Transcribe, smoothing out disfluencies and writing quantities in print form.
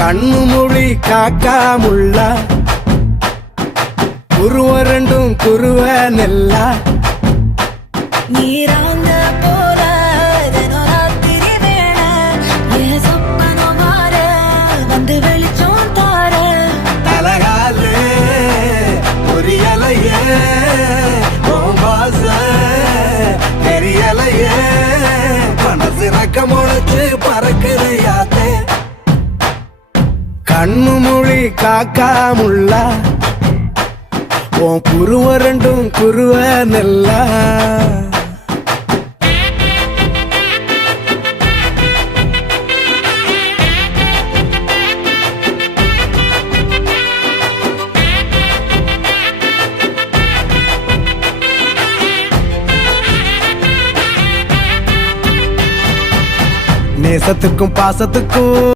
கண்ணு மொழி காக்காமுள்ள குருவ ரெண்டும் குருவ நெல்லா நீராங்க போல தினராத்திரி வேண என் சொப்பனம் மாற வந்து வெளிச்சம் தார தலகாலே பொரியலையே ஓம்பாச தெரியலையே மனசு ரக்க முளைச்சு பறக்குறையாத்தே கண்ணு மொழி காக்காமுள்ள உன் குருவ ரெண்டும் குருவ நெல்லா நேசத்துக்கும் பாசத்துக்கும்